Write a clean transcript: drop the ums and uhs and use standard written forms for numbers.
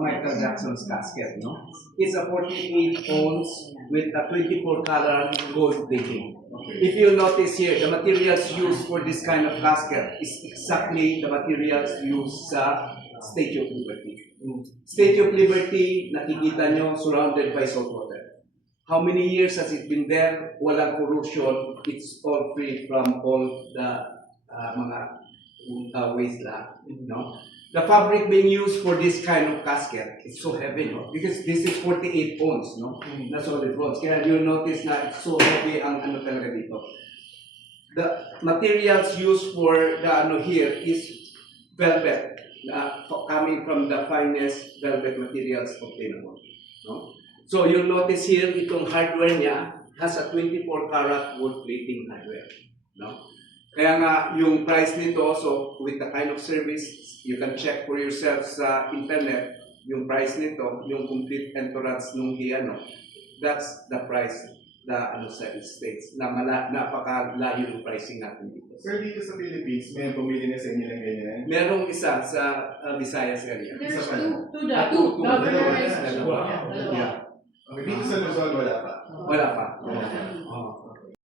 Michael Jackson's casket, no? It's a 48 ounce with a 24 color gold plating. If you notice here, the materials used for this kind of casket is exactly the materials used sa Statue of Liberty. Statue of Liberty, nakikita nyo, surrounded by salt water. How many years has it been there? Walang corrosion. It's all free from all the mga waste lahat. No? The fabric being used for this kind of casket is so heavy, no? Because this is 48 ounce, no? Na solid bronze. Kaya you'll notice na it's so heavy ang ano talaga dito. The materials used for the ano here is velvet, coming from the finest velvet materials obtainable, no? So you'll notice here, itong hardware niya has a 24 karat gold plating hardware, no? Kaya nga, yung price nito, so with the kind of service, you can check for yourself sa internet, yung price nito, yung complete entourage nung ano, that's the price na ano sa States, na napakalayo yung pricing natin dito. Sir, dito sa Philippines, may bumili na sa inyo ng ganyan? Merong isa sa Visayas area. There's Isa pa two. lang. Two. Dalawa. Yeah. Okay, dito sa Luzon, wala pa. Wala pa.